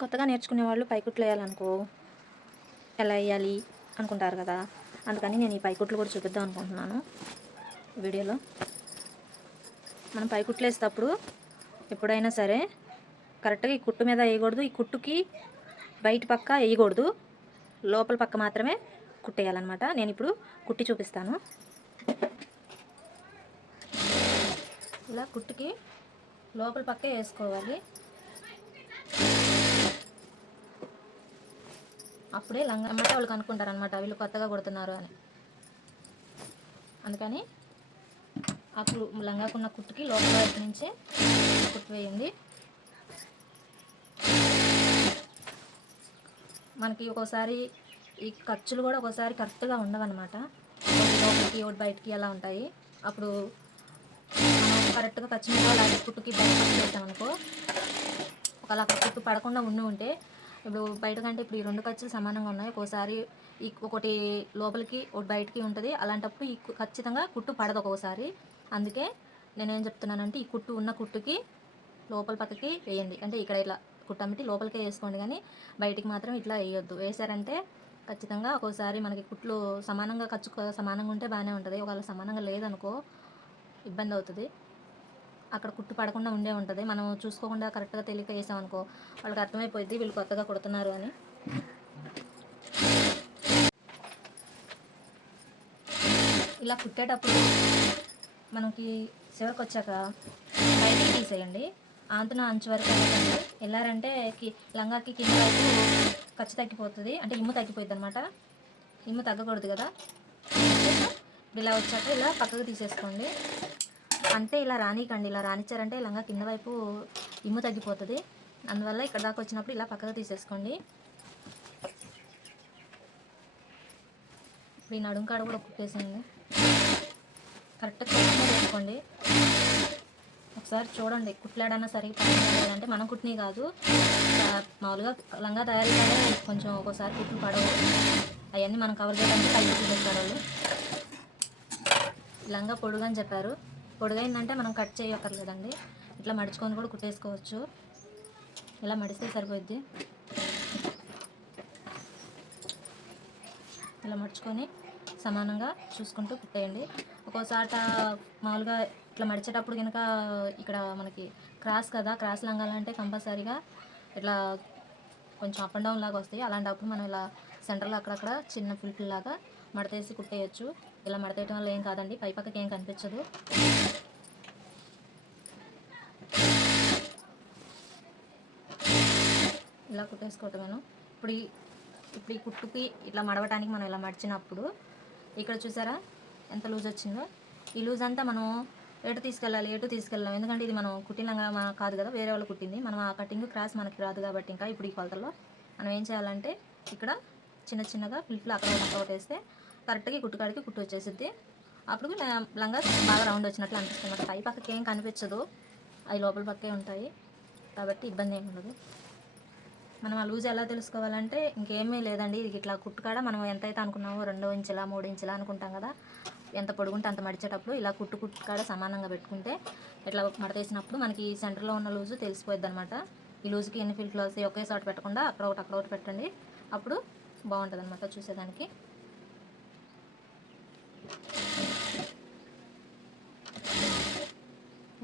కొత్తగా నేర్చుకునే వాళ్ళు పైకుట్లు వేయాలనుకో ఎలా వేయాలి అనుకుంటారు కదా. అందుకని నేను ఈ పైకుట్లు కూడా చూపిద్దాం అనుకుంటున్నాను వీడియోలో. మనం పైకుట్లు వేసేటప్పుడు ఎప్పుడైనా సరే కరెక్ట్గా ఈ కుట్టు మీద వేయకూడదు. ఈ కుట్టుకి బయట పక్క వేయకూడదు. లోపల పక్క మాత్రమే కుట్టేయాలన్నమాట. నేను ఇప్పుడు కుట్టి చూపిస్తాను. ఇలా కుట్టుకి లోపల పక్కే వేసుకోవాలి. అప్పుడే లంగా అమ్మట వాళ్ళు కనుక్కుంటారు అనమాట వీళ్ళు కొత్తగా కుడుతున్నారు అని. అందుకని ఆ కు లంగాకున్న కుట్టుకి లోపల వైపు నుంచే కుట్టు వేయండి. మనకి ఒక్కోసారి ఈ ఖర్చులు కూడా ఒకసారి కరెక్ట్గా ఉండవన్నమాట. లోపలికి ఒకటి బయటికి అలా ఉంటాయి. అప్పుడు మనం కరెక్ట్గా ఖర్చు మీద అలాగే కుట్టుకి బయట చేసామనుకో ఒకవేళ అక్కడ కుట్టు పడకుండా ఉండి ఉంటే ఇప్పుడు బయట కంటే ఇప్పుడు ఈ రెండు ఖర్చులు సమానంగా ఉన్నాయి. ఒక్కోసారి ఒకటి లోపలికి ఒకటి బయటికి ఉంటుంది. అలాంటప్పుడు ఈ ఖచ్చితంగా కుట్టు పడదు ఒక్కోసారి. అందుకే నేనేం చెప్తున్నానంటే ఈ కుట్టు ఉన్న కుట్టుకి లోపల పక్కకి వేయండి. అంటే ఇక్కడ ఇలా కుట్టమిటి లోపలికే వేసుకోండి. కానీ బయటికి మాత్రం ఇట్లా వేయొద్దు. వేసారంటే ఖచ్చితంగా ఒక్కోసారి మనకి కుట్లు సమానంగా ఖర్చు సమానంగా ఉంటే బాగానే ఉంటుంది. ఒకవేళ సమానంగా లేదనుకో ఇబ్బంది అవుతుంది. అక్కడ కుట్టు పడకుండా ఉండే ఉంటుంది. మనం చూసుకోకుండా కరెక్ట్గా తెలియక వేసామనుకో వాళ్ళకి అర్థమైపోయింది వీళ్ళు కొత్తగా కుడుతున్నారు అని. ఇలా కుట్టేటప్పుడు మనకి చివరికి వచ్చాక బయటికి తీసేయండి. ఆంతున అంచు వరకు వెళ్ళకండి వెళ్ళారంటే కి- లంగాకి కింద వైపు ఖర్చు తగ్గిపోతుంది. అంటే ఇమ్ము తగ్గిపోతుంది అనమాట ఇమ్ము తగ్గకూడదు కదా. ఇలా వచ్చాక ఇలా పక్కకు తీసేసుకోండి. అంతే ఇలా రానికండి ఇలా రానిచ్చారంటే లంగా కింద వైపు ఇమ్ము తగ్గిపోతుంది. అందువల్ల ఇక్కడ దాకా వచ్చినప్పుడు ఇలా పక్కకు తీసేసుకోండి. ఇప్పుడు ఈ నడుం కాడ కూడా కుట్టేసింది కరెక్ట్గా వేసుకోండి. ఒకసారి చూడండి కుట్లాడన్నా సరిగ్గా పడిందా మనం కుట్టినవి కాదు. మామూలుగా లంగా తయారు కానీ కొంచెం ఒక్కోసారి కుట్లు పడవు. అవన్నీ మనం కవర్ చేయడానికి పైకి తీసేస్తారు వాళ్ళు. లంగా పొడుగు అని చెప్పారు. పొడుగైందంటే మనం కట్ చేయక్కర్లేదండి ఇట్లా మడుచుకొని కూడా కుట్టేసుకోవచ్చు. ఇలా మడిస్తే సరిపోద్ది ఇలా మడుచుకొని సమానంగా చూసుకుంటూ కుట్టేయండి. ఒక్కోసారి మామూలుగా ఇట్లా మడిచేటప్పుడు కనుక ఇక్కడ మనకి క్రాస్ కదా క్రాస్ లంగాలంటే కంపల్సరీగా ఇట్లా కొంచెం అప్ అండ్ డౌన్ లాగా వస్తాయి. అలాంటప్పుడు మనం ఇలా సెంటర్లో అక్కడక్కడ చిన్న ఫుల్ఫిల్ లాగా మడతేసి కుట్టేయచ్చు. ఇలా మడతేయటం వల్ల ఏం కాదండి పై పక్కకి ఏం కనిపించదు. ఇలా కుట్టేసుకోవటమేను. ఇప్పుడు ఈ ఇప్పుడు ఈ కుట్టుకి ఇట్లా మడవటానికి మనం ఇలా మడిచినప్పుడు ఇక్కడ చూసారా ఎంత లూజ్ వచ్చిందో? ఈ లూజ్ అంతా మనం ఎటు తీసుకెళ్ళాలి ఎటు తీసుకెళ్ళాం ఎందుకంటే ఇది మనం కుట్టినంగా మన కాదు కదా వేరే వాళ్ళు కుట్టింది. మనం ఆ కటింగ్ క్రాస్ మనకి రాదు కాబట్టి ఇంకా ఇప్పుడు ఈ కొలతల్లో మనం ఏం చేయాలంటే ఇక్కడ చిన్న చిన్నగా ఫిల్ఫిల్ అక్కడ అక్కడ ఒకటి వేస్తే కరెక్ట్గా కుట్టుకాడికి కుట్టు వచ్చేసిద్ది. అప్పుడు లంగా బాగా రౌండ్ వచ్చినట్లు అనిపిస్తుంది అన్నమాట. పై పక్కకి ఏం కనిపించదు. అవి లోపల పక్కే ఉంటాయి. కాబట్టి ఇబ్బంది ఏమి ఉండదు. మనం ఆ లూజ్ ఎలా తెలుసుకోవాలంటే ఇంకేమీ లేదండి. ఇది ఇట్లా కుట్టుకాడ మనం ఎంత అయితే అనుకున్నామో రెండో ఇంచులా మూడు ఇంచులా అనుకుంటాం కదా. ఎంత పొడుగుంటే అంత మడిచేటప్పుడు ఇలా కుట్టు కుట్టుకాడ సమానంగా పెట్టుకుంటే ఇట్లా మడతేసినప్పుడు మనకి సెంటర్లో ఉన్న లూజు తెలిసిపోద్ది అనమాట ఈ లూజుకి ఎన్ని ఫిల్ట్లు వస్తాయి ఒకే చోట పెట్టకుండా అక్కడ ఒకటి అక్కడ ఒకటి పెట్టండి. అప్పుడు బాగుంటుంది అనమాట చూసేదానికి.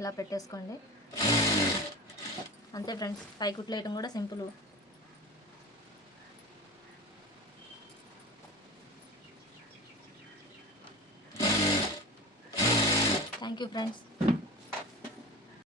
ఇలా పెట్టేసుకోండి. అంతే ఫ్రెండ్స్ పై కుట్లు వేయటం కూడా సింపుల్. Thank you friends.